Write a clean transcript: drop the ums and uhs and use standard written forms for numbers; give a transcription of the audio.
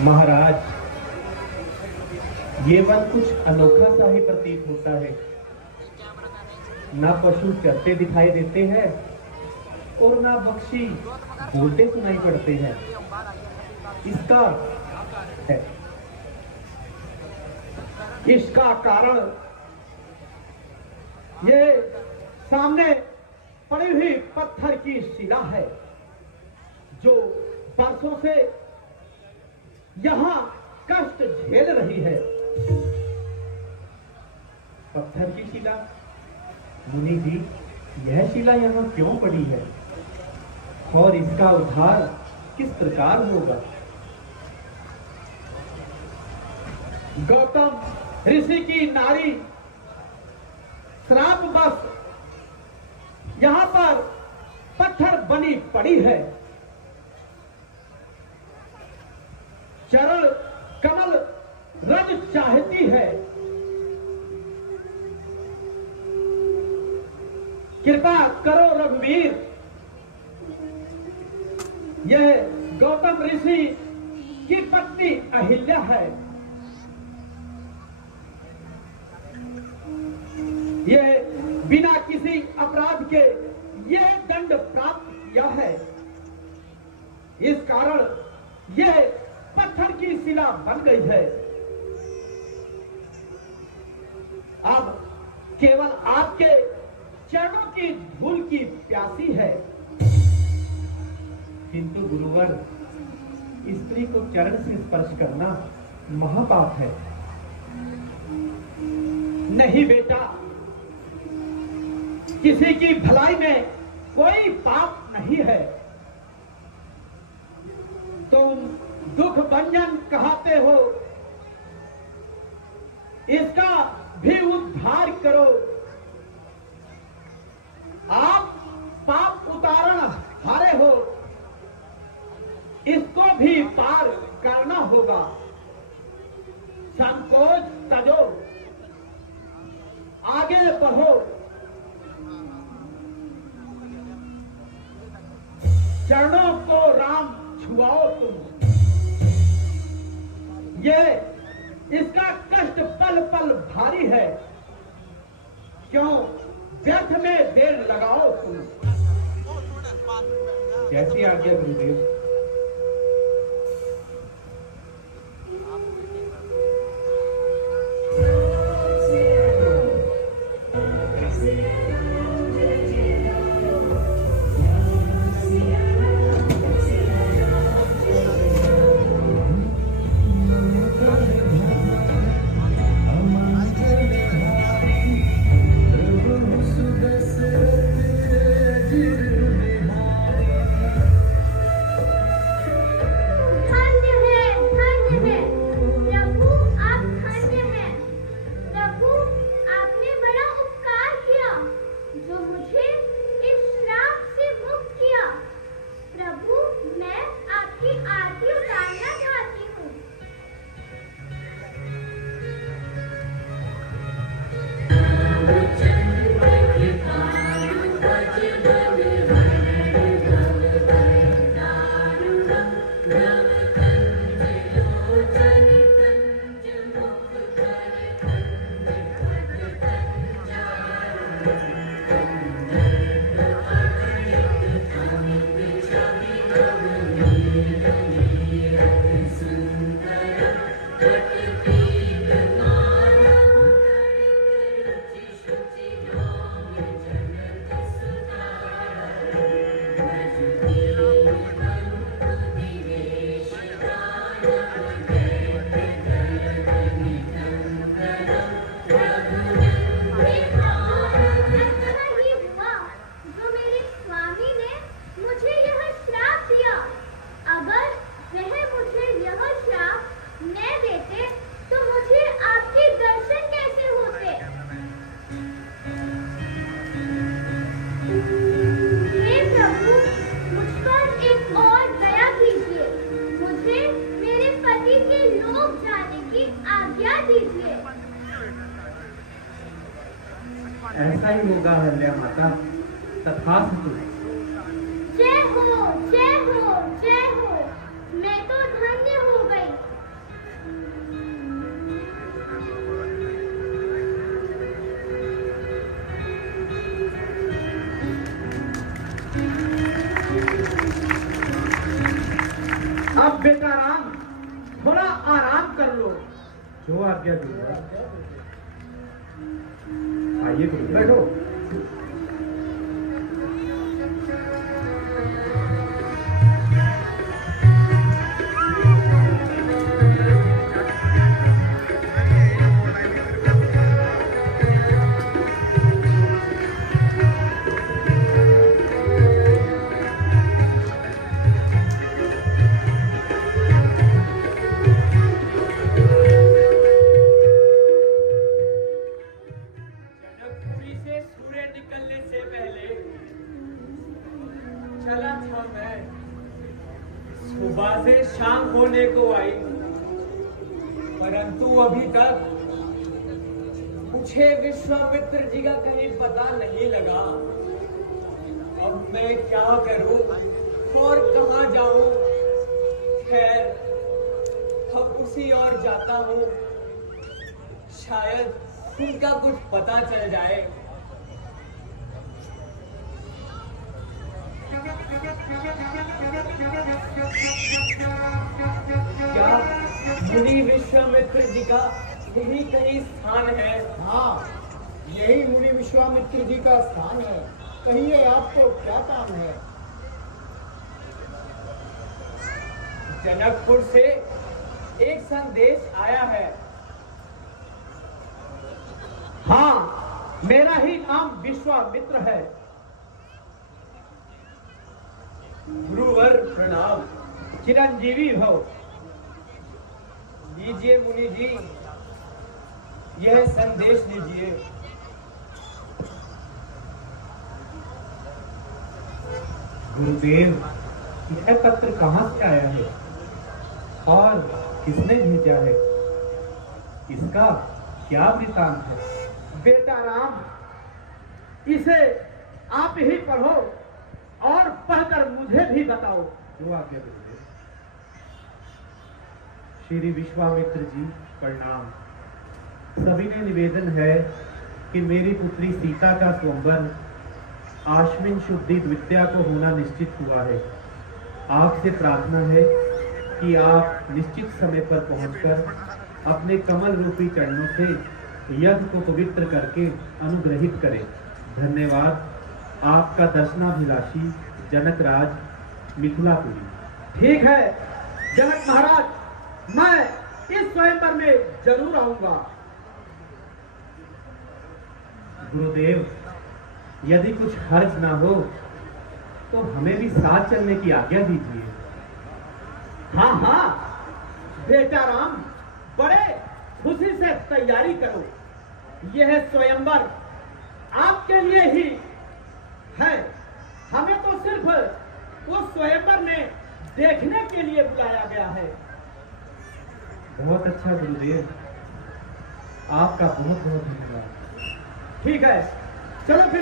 महाराज, ये वन कुछ अनोखा सा ही प्रतीत होता है। ना पशु चरते दिखाई देते हैं और ना पक्षी बोलते सुनाई पड़ते हैं। इसका है इसका कारण ये सामने पड़ी हुई पत्थर की शिला है, जो बरसों से यहां कष्ट झेल रही है। पत्थर की शिला? मुनि जी, यह शिला यहां क्यों पड़ी है और इसका उद्धार किस प्रकार होगा? गौतम ऋषि की नारी श्राप बस यहां पर पत्थर बनी पड़ी है। चरण कमल रज चाहती है। कृपा करो रघुवीर, यह गौतम ऋषि की पत्नी अहिल्या है। यह बिना किसी अपराध के यह दंड प्राप्त किया है। इस कारण यह पत्थर की शिला बन गई है। अब केवल आपके चरणों की धूल की प्यासी है। किंतु गुरुवर, स्त्री को चरण से स्पर्श करना महापाप है। नहीं बेटा, किसी की भलाई में कोई पाप नहीं है। तुम दुख भंजन कहते हो, इसका भी उद्धार करो। आप पाप उतारण हारे हो, इसको भी पार करना होगा। संकोच तजो, आगे बढ़ो। चरणों को राम छुआओ तुम। ये इसका कष्ट पल पल भारी है, क्यों व्यर्थ में देर लगाओ तुम। कैसी आज्ञा गुरुदेव। ऐसा ही होगा अहल्या माता, तथास्तु। जय हो, जय हो, जय हो। मैं तो धन्य हो गई। थोड़ा आराम कर लो। जो आज्ञा गुरुदेव। आइए गुरुदेव। बैठो। जनकपुरी से सूर्य निकलने से पहले चला था मैं, सुबह से शाम होने को आई, परंतु अभी तक मुझे विश्वामित्र जी का कहीं पता नहीं लगा। अब मैं क्या करूं और कहां जाऊं? खैर, अब उसी ओर जाता हूं, शायद उनका कुछ पता चल जाए। क्या मुनि विश्वामित्र जी का यही कहीं स्थान है? हाँ, यही मुनि विश्वामित्र जी का स्थान है। कहिए आपको क्या काम है? जनकपुर से एक संदेश आया है। हाँ, मेरा ही नाम विश्वामित्र है। गुरुवर प्रणाम। चिरंजीवी भव। लीजिए मुनि जी, यह संदेश लीजिए। गुरुदेव, यह पत्र कहाँ से आया है और किसने भेजा है? इसका क्या वृतांत है? बेटा राम, इसे आप ही पढ़ो और पढ़कर मुझे भी बताओ। जो आज्ञा गुरुदेव। श्री विश्वामित्र जी प्रणाम। सविनय निवेदन है कि मेरी पुत्री सीता का स्वयंवर आश्विन शुद्धि द्वितीया को होना निश्चित हुआ है। आपसे प्रार्थना है कि आप निश्चित समय पर पहुंचकर अपने कमल रूपी चरणों से यज्ञ को पवित्र करके अनुग्रहित करें। धन्यवाद। आपका दर्शनाभिलाषी जनकराज, मिथिलापुरी। ठीक है जनक महाराज, मैं इस स्वयंवर में जरूर आऊंगा। गुरुदेव, यदि कुछ हर्ज ना हो तो हमें भी साथ चलने की आज्ञा दीजिए। हाँ हाँ बेटा राम, बड़े खुशी से तैयारी करो। यह स्वयंवर आपके लिए ही है। हमें तो सिर्फ वो स्वयंवर में देखने के लिए बुलाया गया है। बहुत अच्छा गुरुदेव, आपका बहुत बहुत धन्यवाद। ठीक है, चलो फिर।